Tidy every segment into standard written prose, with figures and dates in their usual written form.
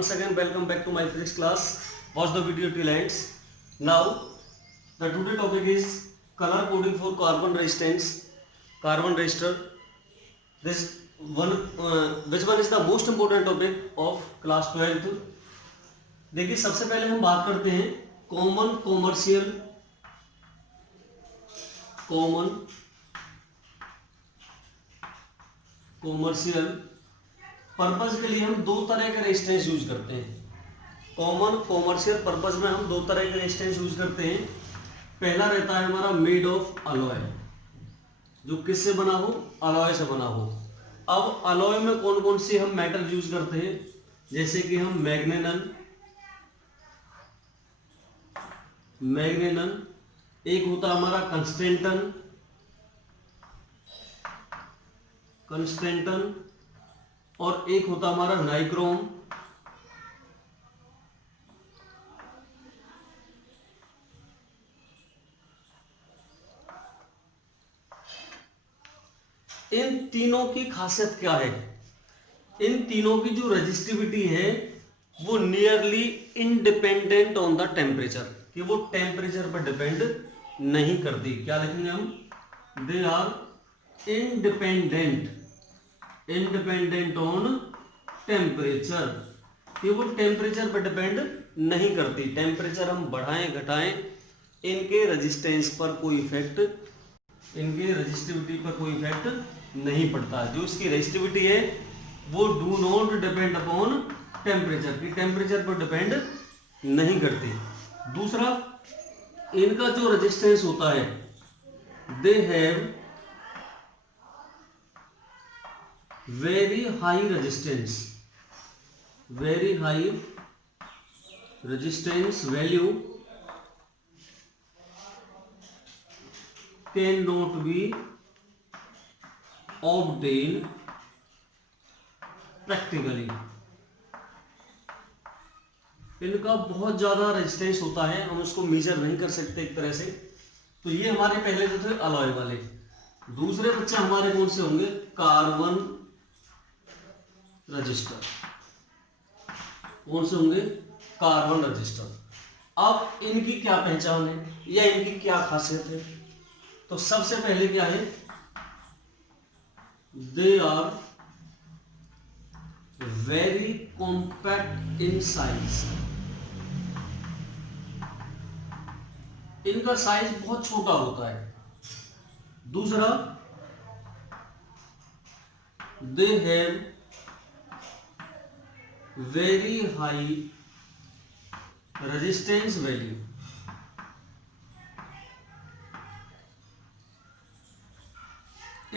Once again, welcome back to my physics class. Watch the video till ends. Now, the today topic is color coding for carbon resistance, carbon resistor. This one, which one is the most important topic of class 12th? देखिए सबसे पहले हम बात करते हैं common commercial purpose के लिए हम दो तरह के रेजिस्टेंस यूज करते हैं। कॉमन कॉमर्शियल पर्पज में हम दो तरह के रेजिस्टेंस यूज करते हैं। पहला रहता है हमारा मेड ऑफ अलॉय, जो किससे बना हो, अलॉय से बना हो। अब अलॉय में कौन कौन से हम मेटल यूज करते हैं, जैसे कि हम मैग्नेनन, एक होता हमारा कंस्टेंटन और एक होता हमारा नाइक्रोम। इन तीनों की खासियत क्या है? इन तीनों की जो रेजिस्टिविटी है वो nearly independent on the temperature, कि वो टेम्परेचर पर डिपेंड नहीं करती। क्या लिखेंगे हम? They are independent on temperature, कि वो टेम्परेचर पर डिपेंड नहीं करती। टेम्परेचर हम बढ़ाएं घटाएं, इनके रेजिस्टेंस पर कोई इफेक्ट, इनके रेजिस्टिविटी पर कोई इफेक्ट नहीं पड़ता। जो इसकी रेजिस्टिविटी है वो do not depend upon temperature, की टेम्परेचर पर डिपेंड नहीं करती। दूसरा, इनका जो रेजिस्टेंस होता है, दे have very high resistance value can not be obtain practically. इनका बहुत ज्यादा रेजिस्टेंस होता है, हम उसको मेजर नहीं कर सकते एक तरह से। तो ये हमारे पहले जो थे अलॉय वाले। दूसरे बच्चे हमारे कौन से होंगे? Carbon register. कौन से होंगे? Carbon register. अब इनकी क्या पहचान है या इनकी क्या खासियत है? तो सबसे पहले क्या है? They are very compact in size. इनका साइज बहुत छोटा होता है। दूसरा, they have very high resistance value.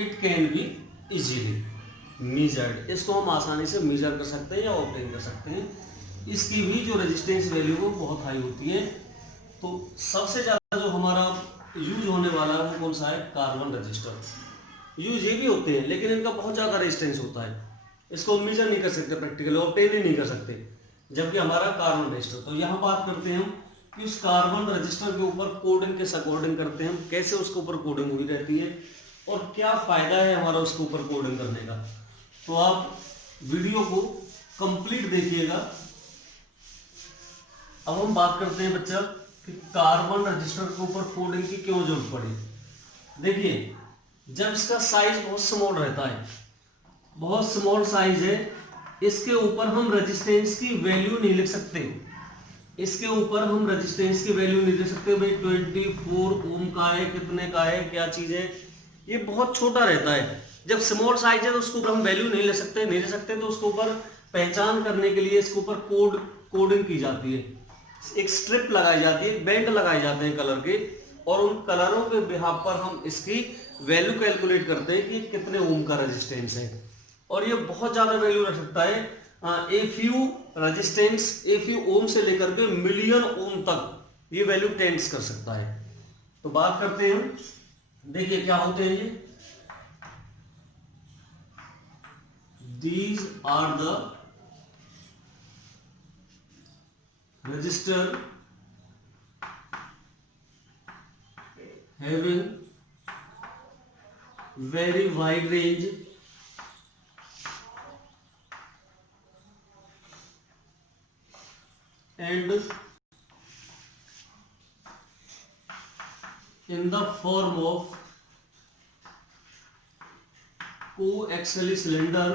It can be easily measured. इसको हम आसानी से मेजर कर सकते हैं या ऑब्टेन कर सकते हैं। इसकी भी जो रेजिस्टेंस वैल्यू वो बहुत हाई होती है। तो सबसे ज़्यादा जो हमारा यूज होने वाला है वो कौन सा है? Carbon register. यूज ये भी होते हैं लेकिन इनका बहुत ज़्यादा रेजिस्टेंस होता है, इसको मेजर नहीं कर सकते प्रैक्टिकली, ऑब्टेन ही नहीं कर सकते। जबकि हमारा कार्बन रजिस्टर, तो यहाँ बात करते हैं हम कि उस कार्बन रजिस्टर के ऊपर कोडिंग किस अकॉर्डिंग करते हैं हम, कैसे उसके ऊपर कोडिंग हुई रहती है और क्या फ़ायदा है हमारा उसके ऊपर कोडिंग करने का। तो आप वीडियो को कंप्लीट देखिएगा। अब हम बात करते हैं बच्चा कि कार्बन रजिस्टर के ऊपर कोडिंग की क्यों जरूरत पड़ी। देखिए, जब इसका साइज बहुत स्मॉल रहता है, बहुत स्मॉल साइज है, इसके ऊपर हम रेजिस्टेंस की वैल्यू नहीं लिख सकते। इसके ऊपर हम रेजिस्टेंस की वैल्यू नहीं लिख सकते भाई 24 ओम का है, कितने का है, क्या चीज है। ये बहुत छोटा रहता है। जब स्मॉल साइज है तो उसके ऊपर हम वैल्यू नहीं ले सकते, तो उसके ऊपर पहचान करने के लिए इसके ऊपर कोडिंग की जाती है। एक स्ट्रिप लगाई जाती है, बेल्ट लगाए जाते हैं कलर के, और उन कलरों के बिहाफ पर हम इसकी वैल्यू कैलकुलेट करते हैं कि कितने ओम का रेजिस्टेंस है। और ये बहुत ज्यादा वैल्यू रख सकता है। ए फ्यू ओम से लेकर के मिलियन ओम तक ये वैल्यू टेंड्स कर सकता है। तो बात करते हैं हम, देखिए क्या होते हैं ये। These are the resistor having very wide range and in the form of coaxial cylinder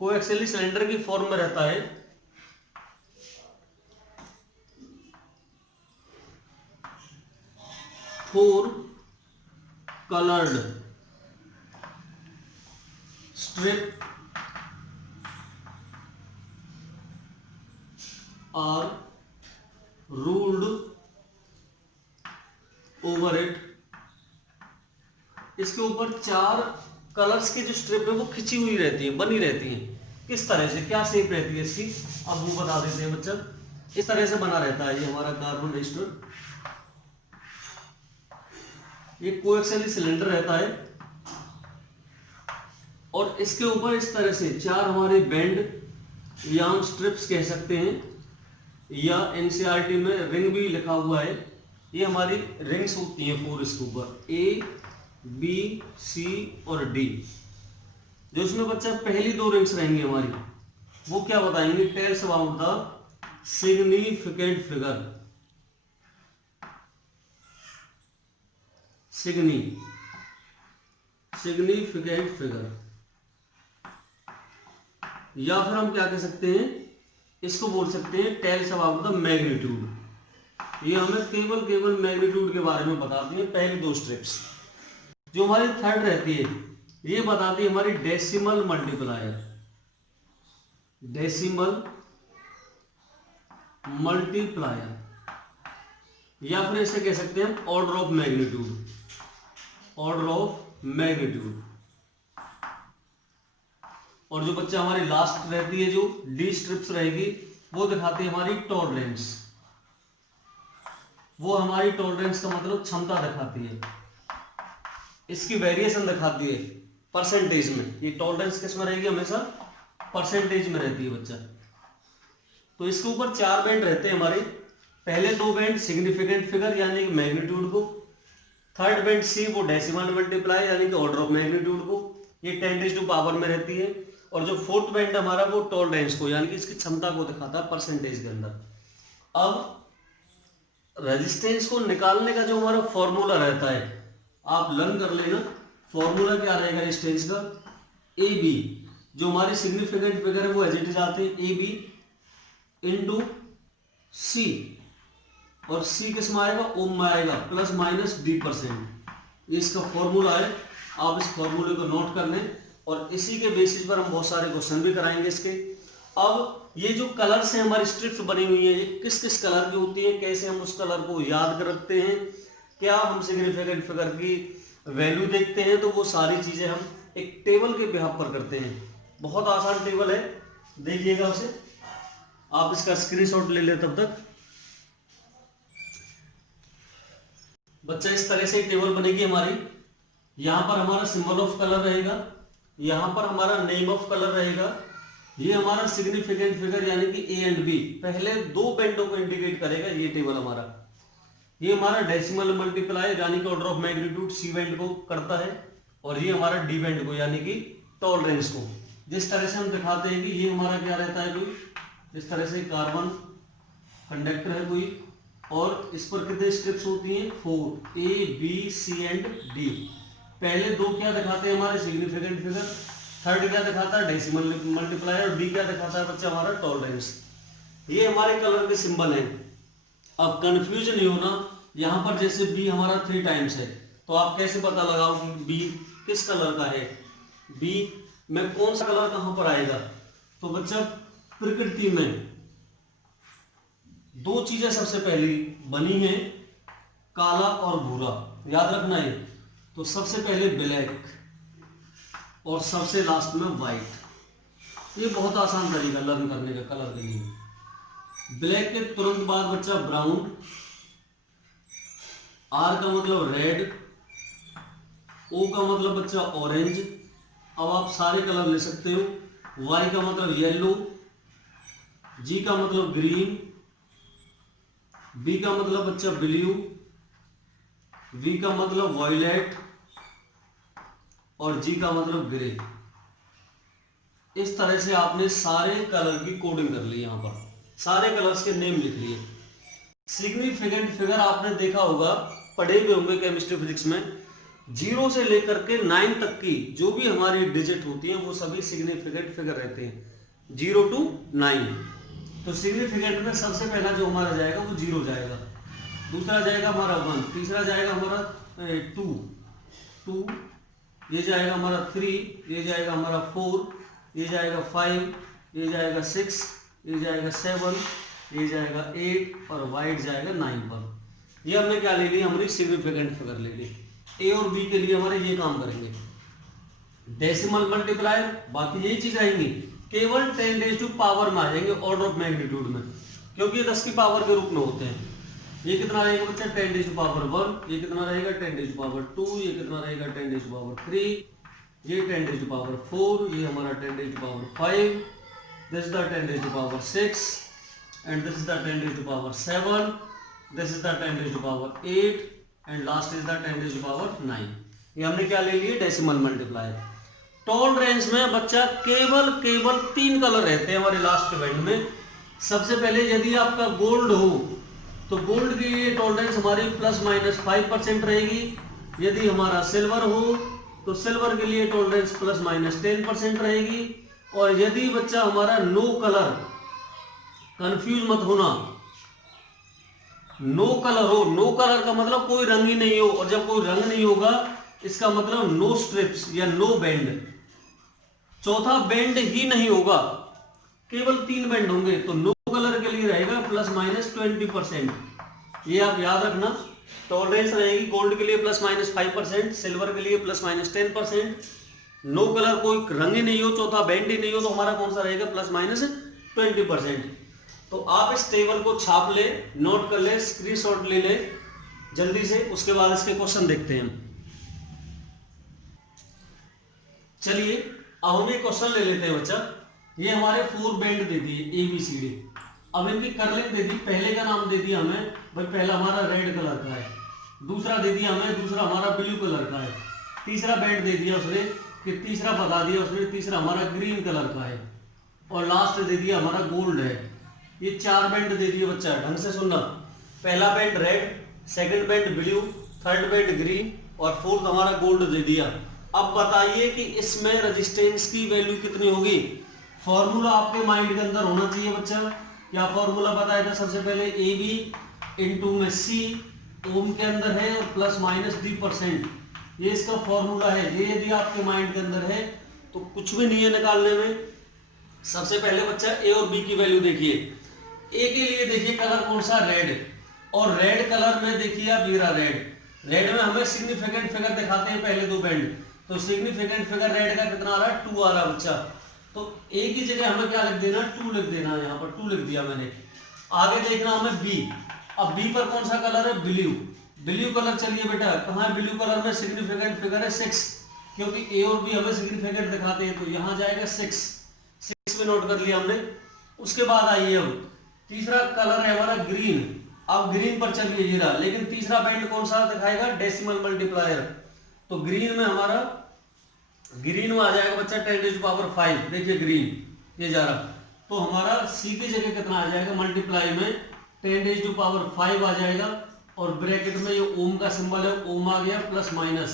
coaxial cylinder की फॉर्म में रहता है। Four coloured strip are ruled over it. इसके ऊपर 4 कलर्स की जो स्ट्रिप है वो खिंची हुई रहती है, बनी रहती है। किस तरह से, क्या शेप रहती है इसकी, अब वो बता देते हैं बच्चा। इस तरह से बना रहता है ये हमारा कार्बन रजिस्टर। ये कोएक्सियल सिलेंडर रहता है और इसके ऊपर इस तरह से 4 हमारे बेंड या हम स्ट्रिप्स कह सकते हैं, या एनसीईआरटी में रिंग भी लिखा हुआ है। ये हमारी रिंग्स होती हैं 4 इसके ऊपर, ए बी सी और डी। जो इसमें बच्चा पहली 2 रिंग्स रहेंगी हमारी, वो क्या बताएंगे, tells about the significant figure. Significant figure, या फिर हम क्या कह सकते हैं, इसको बोल सकते हैं टेल्स अबाउट द मैग्नीट्यूड। ये हमें केवल मैग्नीट्यूड के बारे में बताती है पहली 2 स्ट्रिप्स। जो हमारी थर्ड रहती है ये बताती है हमारी डेसिमल मल्टीप्लायर। डेसिमल मल्टीप्लायर, या फिर इसे कह सकते हैं order of magnitude. Order of magnitude. और जो बच्चा हमारी लास्ट रहती है, जो डी स्ट्रिप्स रहेगी, वो दिखाती है हमारी टॉलरेंस। वो हमारी टॉलरेंस का मतलब क्षमता दिखाती है, इसकी वेरिएशन दिखाती है परसेंटेज में। ये टॉलरेंस किस में रहेगी, हमेशा परसेंटेज में रहती है बच्चा। तो इसके ऊपर 4 बैंड रहते हैं हमारे। पहले 2 बैंड सिग्निफिकेंट फिगर यानी कि मैग्नीट्यूड को, थर्ड बैंड सी वो डेसिमल मल्टीप्लाई यानी कि ऑर्डर ऑफ मैग्नीट्यूड को, ये 10⁻⁴ में रहती है। और जो फोर्थ बैंड हमारा वो टॉलरेंस को यानी कि इसकी क्षमता को दिखाता है परसेंटेज के अंदर। अब रेजिस्टेंस को निकालने का जो हमारा फॉर्मूला रहता है, आप लर्न कर लेना। फॉर्मूला क्या रहेगा रेजिस्टेंस का, ए बी, जो हमारी सिग्निफिकेंट फिगर है वो एज इट इज आते हैं, ए बी इंटू सी, और सी किस में आएगा, ओम में आएगा, प्लस माइनस d%। ये इसका फॉर्मूला है, आप इस फॉर्मूले को नोट कर लें और इसी के बेसिस पर हम बहुत सारे क्वेश्चन भी कराएंगे इसके। अब ये जो कलर्स हैं हमारी स्ट्रिप्स बनी हुई है, ये किस किस कलर की होती है, कैसे हम उस कलर को याद कर रखते हैं, क्या हम सिग्निफिकेंट फिगर की वैल्यू देखते हैं, तो वो सारी चीजें हम एक टेबल के बिहाफ पर करते हैं। बहुत आसान टेबल है, देखिएगा उसे, आप इसका स्क्रीनशॉट ले ले तब तक। बच्चा इस तरह से टेबल बनेगी हमारी। यहां पर हमारा सिंबल ऑफ कलर रहेगा, यहां पर हमारा नेम ऑफ कलर रहेगा। ये हमारा सिग्निफिकेंट फिगर यानी कि ए एंड बी, पहले 2 बैंडों को इंडिकेट करेगा ये टेबल हमारा। ये हमारा डेसिमल मल्टीप्लाई यानी कि order of magnitude C band को करता है, और ये हमारा डी बैंड को यानी कि टॉलरेंस को। जिस तरह से हम दिखाते हैं कि ये हमारा क्या रहता है, कोई इस तरह से कार्बन कंडक्टर है कोई, और इस पर कितने स्ट्रिप्स होती हैं, 4, A B C and D. पहले 2 क्या दिखाते हैं हमारे सिग्निफिकेंट फिगर, थर्ड क्या दिखाता है डेसिमल मल्टीप्लायर, और डी क्या दिखाता है बच्चा हमारा टॉलरेंस। ये हमारे कलर के सिंबल हैं। अब कंफ्यूजन नहीं होना, यहां पर जैसे बी हमारा 3 टाइम्स है, तो आप कैसे पता लगाओ कि बी किस कलर का है, बी में कौन सा कलर कहां पर आएगा। तो बच्चा प्रकृति में 2 चीजें सबसे पहली बनी है, काला और भूरा, याद रखना है। तो सबसे पहले ब्लैक और सबसे लास्ट में व्हाइट। ये बहुत आसान तरीका लर्न करने का कलर के लिए। ब्लैक के तुरंत बाद बच्चा ब्राउन, आर का मतलब रेड, ओ का मतलब बच्चा ऑरेंज। अब आप सारे कलर ले सकते हो। वाई का मतलब येलो, जी का मतलब ग्रीन, बी का मतलब बच्चा ब्लू, वी का मतलब वॉयलेट, और जी का मतलब ग्रे। इस तरह से आपने सारे कलर की कोडिंग कर ली, यहाँ पर सारे कलर्स के नेम लिख लिए। सिग्निफिकेंट फिगर आपने देखा होगा, पढ़े हुए होंगे केमिस्ट्री फिजिक्स में, 0 से लेकर के 9 तक की जो भी हमारी डिजिट होती हैं वो सभी सिग्निफिकेंट फिगर रहते हैं, 0 to 9। तो सिग्निफिकेंट में सबसे पहला जो हमारा जाएगा वो 0 जाएगा, दूसरा जाएगा हमारा 1, तीसरा जाएगा हमारा 2, ये जाएगा हमारा 3, ये जाएगा हमारा 4, ये जाएगा 5, ये जाएगा 6, ये जाएगा 7, ये जाएगा 8 और वाइट जाएगा 9 पर। ये हमने क्या ले ली, हमने सिग्निफिकेंट फिगर ले ली। ए और बी के लिए हमारे ये काम करेंगे, डेसिमल मल्टीप्लायर, बाकी यही चीज आएंगी, केवल 10⁻⁴ में आ जाएंगे ऑर्डर ऑफ मैग्नीट्यूड में, क्योंकि 10 की पावर के रूप में होते हैं। ये कितना रहेगा बच्चा 10⁻⁴, ये कितना रहेगा 10⁻², ये कितना रहेगा 10⁻3, ये 10⁻⁴, ये हमारा 10⁻⁵, this is the 10⁻�6 and this is the 10⁻�7, this is the 10⁻⁸ and last is the 10⁻⁹। ये हमने क्या ले लिए, डेसिमल मल्टीप्लायर। टॉलरेंस में बच्चा केवल 3 कलर रहते हैं हमारे लास्ट बैंड में। सबसे पहले यदि आपका गोल्ड हो तो गोल्ड के लिए टॉलरेंस हमारी ±5% रहेगी, यदि हमारा सिल्वर हो तो सिल्वर के लिए टॉलरेंस ±10% रहेगी, और यदि बच्चा हमारा नो कलर, कंफ्यूज मत होना, नो कलर हो, नो कलर का मतलब कोई रंग ही नहीं हो, और जब कोई रंग नहीं होगा इसका मतलब नो स्ट्रिप्स या नो बैंड, चौथा बैंड ही नहीं होगा, केवल 3 बैंड होंगे, तो नो कलर के लिए रहेगा ±20%। ये आप याद रखना, टॉलरेंस रहेगी गोल्ड के लिए ±5%, सिल्वर के लिए ±10%, नो कलर कोई रंग ही नहीं हो, चौथा बैंड ही नहीं हो, तो हमारा कौन सा रहेगा ±20%। तो आप इस टेबल को छाप ले, नोट कर ले, स्क्रीनशॉट ले ले जल्दी से, उसके बाद इसके क्वेश्चन देखते हैं। चलिए अब हम ये क्वेश्चन ले लेते हैं बच्चा। ये हमारे 4 बैंड दे दिए ABCD, अब इनकी करलिंग दे दी, पहले का नाम दे दिया हमें भाई, पहला हमारा रेड कलर का है, दूसरा दे दिया हमें, दूसरा हमारा ब्लू कलर का है, तीसरा बैंड दे दिया उसने कि तीसरा बता दिया उसने, तीसरा हमारा ग्रीन कलर का है, और लास्ट दे दिया हमारा गोल्ड है। ये 4 बैंड दे दिए बच्चा, ढंग से सुनना, पहला band red, second band blue, third band green और फोर्थ हमारा गोल्ड दे दिया। अब बताइए कि इसमें रेजिस्टेंस की वैल्यू कितनी होगी। फॉर्मूला आपके माइंड के अंदर होना चाहिए बच्चा। क्या फॉर्मूला बताया था सबसे पहले, AB इंटू में C ओम के अंदर है और ±d%, ये इसका फॉर्मूला है। ये यदि आपके माइंड के अंदर है तो कुछ भी नहीं है निकालने में। सबसे पहले बच्चा A और B की वैल्यू देखिए। A के लिए देखिए कलर कौन सा, रेड, और रेड कलर में देखिए आप ये रेड में हमें सिग्निफिकेंट फिगर दिखाते हैं पहले 2 बैंड, तो सिग्निफिकेंट फिगर रेड का कितना आ रहा है, 2 आ रहा है बच्चा। तो A की जगह हमें क्या लिख देना, 2 लिख देना, यहाँ पर 2 लिख दिया मैंने। आगे देखना हमें B, अब B पर कौन सा कलर है, ब्लू कलर। चलिए बेटा कहाँ है ब्लू कलर में, सिग्निफिकेंट फिगर है 6, क्योंकि A और B हमें सिग्निफिकेंट दिखाते हैं, तो यहाँ जाएगा 6 में नोट कर लिया हमने। उसके बाद आइए अब तीसरा कलर है हमारा ग्रीन, अब ग्रीन पर चलिए ये रहा, लेकिन तीसरा बैंड कौन सा दिखाएगा, डेसिमल मल्टीप्लायर, तो ग्रीन में हमारा, ग्रीन में आ जाएगा बच्चा 10⁵, देखिए ग्रीन ये जा रहा, तो हमारा C की जगह कितना आ जाएगा, मल्टीप्लाई में 10⁵ आ जाएगा, और ब्रैकेट में ये ओम का सिंबल है, ओम आ गया प्लस माइनस।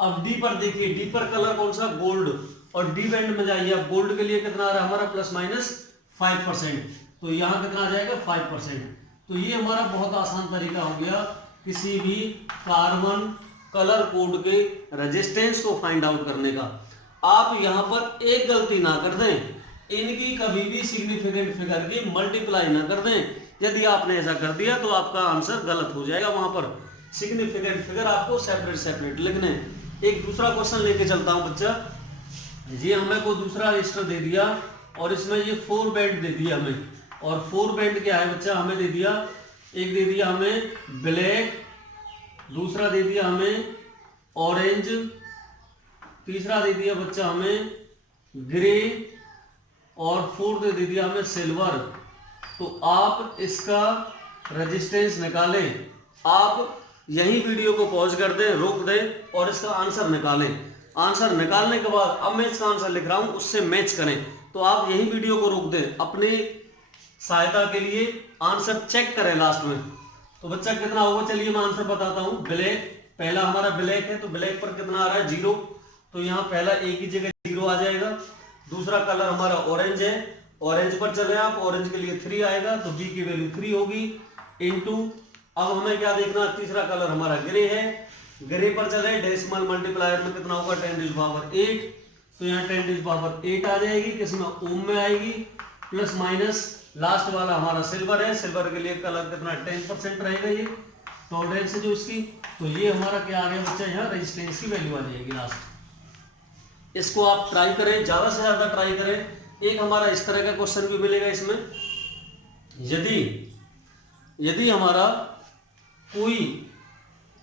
अब D पर देखिए, D पर कलर कौन सा, गोल्ड, और D बैंड में जाइए, अब गोल्ड के लिए कितना आ रहा है हमारा ±5%, तो यहाँ कितना आ जाएगा 5%। तो ये हमारा बहुत आसान तरीका हो गया किसी भी कार्बन कलर कोड के रेजिस्टेंस को फाइंड आउट करने का। आप यहाँ पर एक गलती ना कर दें, इनकी कभी भी सिग्निफिकेंट फिगर की मल्टीप्लाई ना कर दें। यदि आपने ऐसा कर दिया तो आपका आंसर गलत हो जाएगा, वहां पर सिग्निफिकेंट फिगर आपको सेपरेट लिखने। एक दूसरा क्वेश्चन लेके चलता हूं बच्चा। ये हमें कोई दूसरा रजिस्टर दे दिया और इसमें ये 4 बैंड दे दिया हमें, और 4 बैंड क्या है बच्चा, हमें दे दिया, एक दे दिया हमें ब्लैक, दूसरा दे दिया हमें ऑरेंज, तीसरा दे दिया बच्चा हमें ग्रे, और फोर्थ दे दिया हमें सिल्वर। तो आप इसका रेजिस्टेंस निकालें। आप यही वीडियो को पॉज कर दें, रोक दें और इसका आंसर निकालें। आंसर निकालने के बाद अब मैं इसका आंसर लिख रहा हूं, उससे मैच करें। तो आप यही वीडियो को रोक दें, अपने सहायता के लिए आंसर चेक करें लास्ट में। तो बच्चा कितना होगा, चलिए मैं आंसर बताता हूं। ब्लैक, पहला हमारा ब्लैक है, तो ब्लैक पर कितना आ रहा है 0, तो यहाँ पहला ए की जगह 0 आ जाएगा। दूसरा कलर हमारा ऑरेंज है, ऑरेंज पर चले आप, ऑरेंज के लिए 3 आएगा, तो बी की वैल्यू 3 होगी इनटू। अब हमें क्या देखना, तीसरा कलर हमारा ग्रे है, ग्रे पर चले, डेसिमल मल्टीप्लायर में कितना होगा 10⁸, तो यहाँ 10⁸ आ जाएगी, किसमें ओम में आएगी, प्लस माइनस लास्ट वाला हमारा सिल्वर है, सिल्वर के लिए कलर कितना 10% रहेगा, ये टॉलरेंस है जो इसकी। तो ये हमारा क्या आ गया बच्चा, यहाँ रेजिस्टेंस की वैल्यू आ जाएगी लास्ट। इसको आप ट्राई करें, ज्यादा से ज्यादा ट्राई करें। एक हमारा इस तरह का क्वेश्चन भी मिलेगा इसमें, यदि हमारा कोई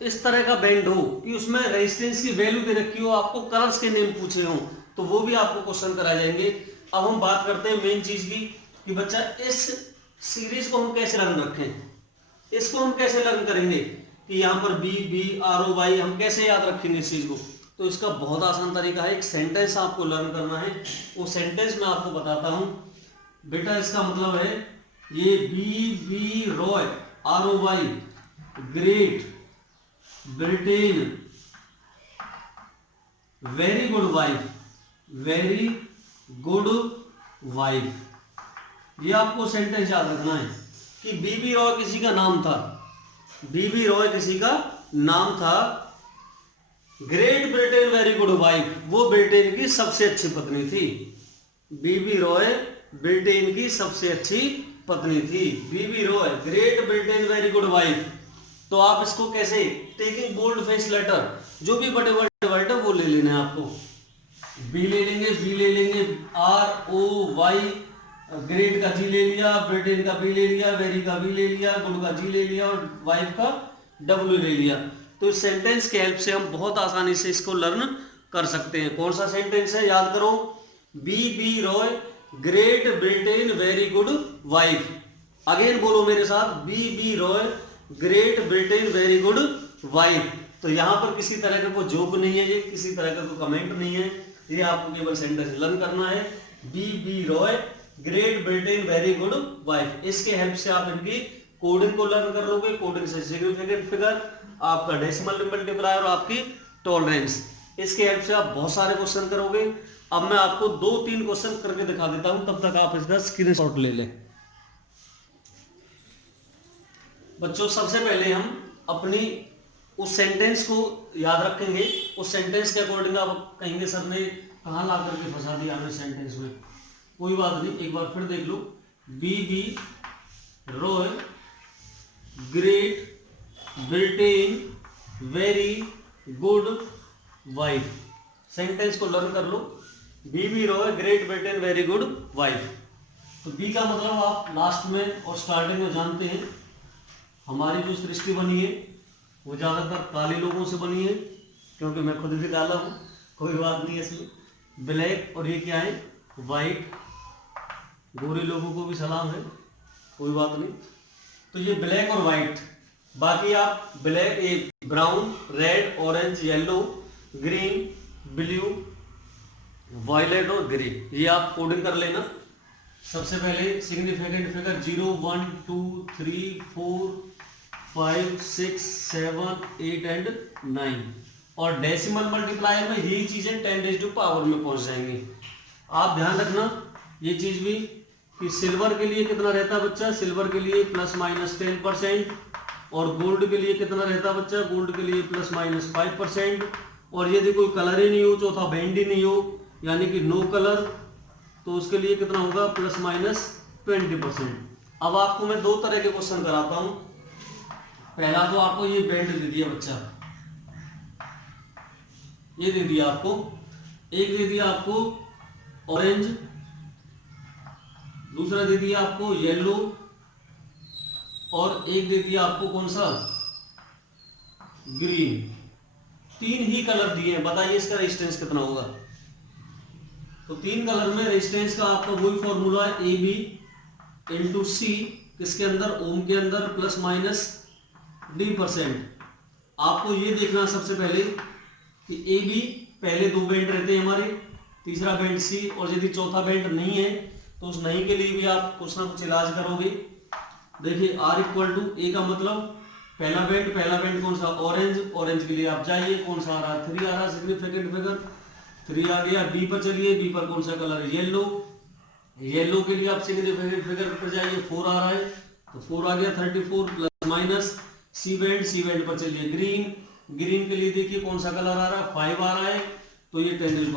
इस तरह का बैंड हो कि उसमें रेजिस्टेंस की वैल्यू दे रखी हो, आपको कलर्स के नेम पूछे हो, तो वो भी आपको क्वेश्चन कराए जाएंगे। अब हम बात करते हैं मेन चीज की कि बच्चा इस सीरीज को हम कैसे लर्न रखें, इसको हम कैसे लर्न करेंगे कि यहाँ पर B B R O Y हम कैसे याद रखेंगे इस चीज को। तो इसका बहुत आसान तरीका है, एक सेंटेंस आपको लर्न करना है, वो सेंटेंस मैं आपको बताता हूं बेटा। इसका मतलब है ये B B Roy R O Y Great Britain very good wife, very good wife, ये आपको सेंटेंस याद रखना है कि बीबी रॉय किसी का नाम था, बीबी रॉय किसी का नाम था, great Britain very good wife वो ब्रिटेन की सबसे अच्छी पत्नी थी, बीबी रॉय ब्रिटेन की सबसे अच्छी पत्नी थी, B B Roy Great Britain very good wife. तो आप इसको कैसे, टेकिंग बोल्ड फेस लेटर, जो भी बड़े बड़े वर्ड है वो ले लेने हैं आपको, बी ले लेंगे, बी ले लेंगे, आर ओ वाई, ग्रेट का जी ले लिया, ब्रिटेन का बी ले लिया, वेरी का बी ले लिया, गुड का जी ले लिया और वाइफ का डब्ल्यू ले लिया। तो इस सेंटेंस के हेल्प से हम बहुत आसानी से इसको लर्न कर सकते हैं। कौन सा सेंटेंस है याद करो, B B Roy Great Britain very good wife. Again बोलो मेरे साथ, B B Roy Great Britain very good wife. तो यहां पर किसी तरह का कोई जोक नहीं है, ये किसी तरह का कोई कमेंट नहीं है, ये आपको केवल सेंटेंस लर्न करना है, B B Roy Great Britain very good wife. इसके हेल्प से आप इनकी कोडिंग को लर्न कर लोगे, कोडिंग से सिग्निफिकेंट फिगर, आपका डेसिमल मल्टीप्लायर और आपकी टॉलरेंस, इसके हेल्प से आप बहुत सारे क्वेश्चन करोगे। अब मैं आपको 2-3 क्वेश्चन करके दिखा देता हूं, तब तक आप इसका स्क्रीनशॉट ले लें। बच्चों सबसे पहले हम अपनी उस सेंटेंस को याद रखेंगे, उस सेंटेंस के अकॉर्डिंग आप कहेंगे सर ने कहाँ ला करके फंसा दिया हमें सेंटेंस में। कोई बात नहीं, एक बार फिर देख लो, B B Roy Great Britain very good wife, sentence को लर्न कर लो, B B Roy Great Britain very good wife. तो बी का मतलब आप लास्ट में और स्टार्टिंग में जानते हैं, हमारी जो सृष्टि बनी है वो ज़्यादातर काले लोगों से बनी है, क्योंकि मैं खुद भी काला हूँ, कोई बात नहीं है इसमें। ब्लैक और ये क्या है वाइट, गोरे लोगों को भी सलाम है, कोई बात नहीं। तो ये ब्लैक और वाइट, बाकी आप ब्लैक, ये brown, red, orange, yellow, green, blue, violet और ग्रे, ये आप कोडिंग कर लेना। सबसे पहले सिग्निफिकेंट फिगर 0 1 2 3 4 5 6 7 8 एंड 9, और डेसिमल मल्टीप्लायर में यही चीजें 10⁻⁴ में पहुंच जाएंगी। आप ध्यान रखना ये चीज भी कि सिल्वर के लिए कितना रहता है बच्चा, सिल्वर के लिए ±10%, और गोल्ड के लिए कितना रहता है बच्चा, गोल्ड के लिए ±5%, और यदि कोई कलर ही नहीं हो, चौथा बैंड ही नहीं हो, यानी कि नो कलर, तो उसके लिए कितना होगा ±20%। अब आपको मैं 2 तरह के क्वेश्चन कराता हूं। पहला तो आपको ये बैंड दे दिया बच्चा, ये दे दिया आपको, एक दे दिया आपको ऑरेंज, दूसरा दे दिया आपको येलो, और एक दे दिया आपको कौन सा ग्रीन। 3 ही कलर दिए हैं, बताइए इसका रेजिस्टेंस कितना होगा। तो 3 कलर में रेजिस्टेंस का आपका वही फॉर्मूला है, ए बी इंटू सी, किसके अंदर, ओम के अंदर, ±d%। आपको ये देखना सबसे पहले कि ए बी पहले 2 बेंड रहते हैं हमारे, तीसरा बेंड सी, और यदि चौथा बेंड नहीं है तो उस नहीं के लिए भी आप कुछ ना कुछ इलाज करोगे। देखिए R इक्वल टू ए का मतलब पहला बेंड कौन सा, ऑरेंज के लिए आप जाइए, कौन सा आ रहा है, 3 आ रहा है, सिग्निफिकेंट फिगर 3 आ गया। बी पर चलिए, बी पर कौन सा कलर, येलो के लिए आप सिग्निफिकेंट फिगर पर जाइए, 4 आ रहा है तो 4 आ गया, 34 प्लस माइनस। सी बेंड पर चलिए, ग्रीन के लिए देखिए कौन सा कलर आ रहा है, 5 आ रहा है तो ये 10⁵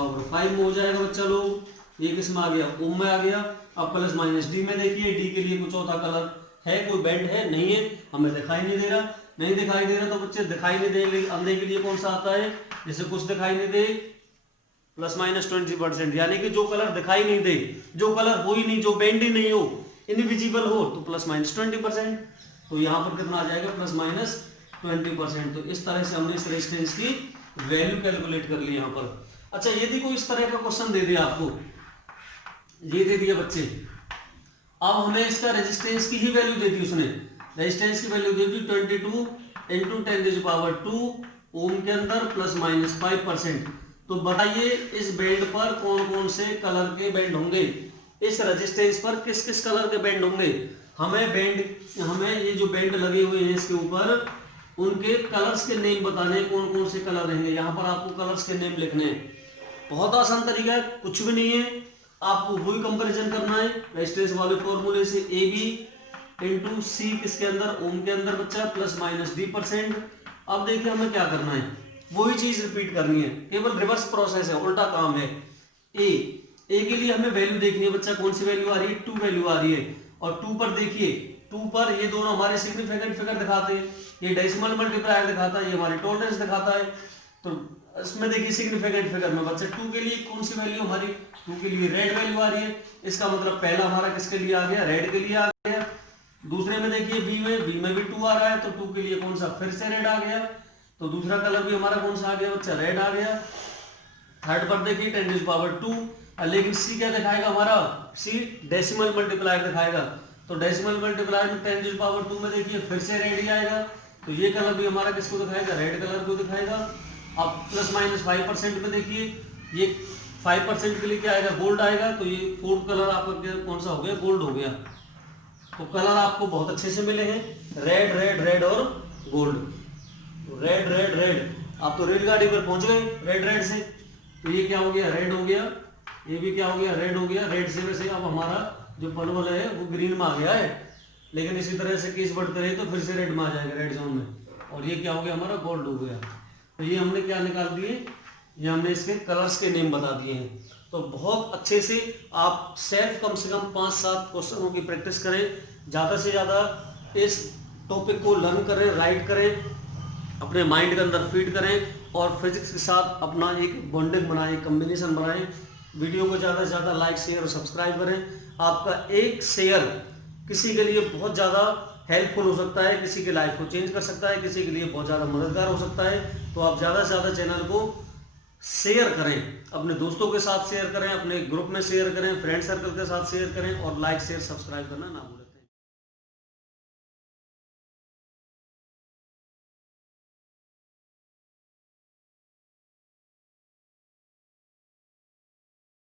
में हो जाएगा बच्चा लोग। ये किस में आ गया, ओम में आ गया। अब प्लस माइनस डी में देखिए, डी के लिए कुछ चौथा कलर है, कोई बेंड है, नहीं है, हमें दिखाई नहीं दे रहा, नहीं दिखाई दे रहा तो बच्चे दिखाई नहीं दे, अंधे के लिए कौन सा आता है, जैसे कुछ दिखाई नहीं दे प्लस माइनस 20%, यानी कि जो कलर दिखाई नहीं दे, जो कलर हो ही नहीं, जो बेंड ही नहीं हो, इनविजिबल हो तो प्लस माइनस 20%। तो यहाँ पर कितना आ जाएगा, प्लस माइनस 20%। तो इस तरह से हमने इस रेजिस्टेंस की वैल्यू कैलकुलेट कर ली यहाँ पर। अच्छा, यदि कोई इस तरह का क्वेश्चन दे दिया आपको, ये दे दिया बच्चे, अब हमें इसका रेजिस्टेंस की ही वैल्यू दे दी उसने, रेजिस्टेंस की वैल्यू दे दी 22 × 10⁻², ओम के अंदर प्लस माइनस 5%। तो बताइए इस बेंड पर कौन कौन से कलर के बेंड होंगे, इस रेजिस्टेंस पर किस किस कलर के बेंड होंगे। हमें ये जो बेंड लगे हुए हैं इसके ऊपर, उनके कलर्स के नेम बताने, कौन कौन से कलर रहेंगे। यहाँ पर आपको कलर्स के नेम लिखने हैं, बहुत आसान तरीका है, कुछ भी नहीं है, आपको वही कंपैरिजन करना है रेजिस्टेंस वाले फॉर्मूले से, ए बी इंटू सी किसके अंदर, ओम के अंदर बच्चा, प्लस माइनस d%। अब देखिए हमें क्या करना है, वही चीज रिपीट करनी है, केवल रिवर्स प्रोसेस है, उल्टा काम है। ए के लिए हमें वैल्यू देखनी है बच्चा, कौन सी वैल्यू आ रही है, 2 वैल्यू आ रही है, और 2 पर देखिए, 2 पर ये दोनों हमारे सिग्निफिकेंट फिगर दिखाते हैं, ये डेसिमल मल्टीप्लायर दिखाता है, ये हमारी टॉलरेंस दिखाता है। तो इसमें देखिए सिग्निफिकेंट फिगर में बच्चा 2 के लिए कौन सी वैल्यू हमारी, 2 के लिए रेड वैल्यू आ रही है, इसका मतलब पहला हमारा किसके लिए आ गया, रेड के लिए आ गया। दूसरे में देखिए बी में भी 2 आ रहा है, तो 2 के लिए कौन सा, फिर से रेड आ गया, तो दूसरा कलर भी हमारा कौन सा आ गया बच्चा, रेड आ गया। थर्ड पर देखिए 10⁻², लेकिन सी क्या दिखाएगा हमारा, सी डेसिमल मल्टीप्लायर दिखाएगा, तो डेसिमल मल्टीप्लायर में 10⁻² में देखिए फिर से रेड ही आएगा, तो ये कलर भी हमारा किसको दिखाएगा, रेड कलर को दिखाएगा। अब प्लस माइनस 5% में देखिए, ये 5% के लिए क्या आएगा, गोल्ड आएगा, तो ये 4th कलर आपका कौन सा हो गया, गोल्ड हो गया। तो कलर आपको बहुत अच्छे से मिले हैं, रेड और गोल्ड, रेड। आप तो रेलगाड़ी पर पहुंच गए रेड से, तो ये क्या हो गया, रेड हो गया, ये भी क्या हो गया, रेड हो गया। रेड से वैसे अब हमारा जो परवल है वो ग्रीन में आ गया है, लेकिन इसी तरह से केस बढ़ते रहे तो फिर से रेड में आ जाएगा, रेड जोन में, और ये क्या हो गया, हमारा गोल्ड हो गया। तो ये हमने क्या निकाल दिए, ये हमने इसके कलर्स के नेम बता दिए हैं। तो बहुत अच्छे से आप सेल्फ कम से कम 5-7 क्वेश्चनों की प्रैक्टिस करें, ज़्यादा से ज़्यादा इस टॉपिक को लर्न करें, राइट करें, अपने माइंड के अंदर फीड करें, और फिजिक्स के साथ अपना एक बॉन्डिंग बनाएं, कम्बिनेशन बनाएं। वीडियो को ज़्यादा से ज़्यादा लाइक, शेयर और सब्सक्राइब करें। आपका एक शेयर किसी के लिए बहुत ज़्यादा हेल्पफुल हो सकता है, किसी की लाइफ को चेंज कर सकता है, किसी के लिए बहुत ज़्यादा मददगार हो सकता है। तो आप ज़्यादा से ज़्यादा चैनल को शेयर करें, अपने दोस्तों के साथ शेयर करें, अपने ग्रुप में शेयर करें, फ्रेंड सर्कल के साथ शेयर करें, और लाइक शेयर सब्सक्राइब करना ना भूलें।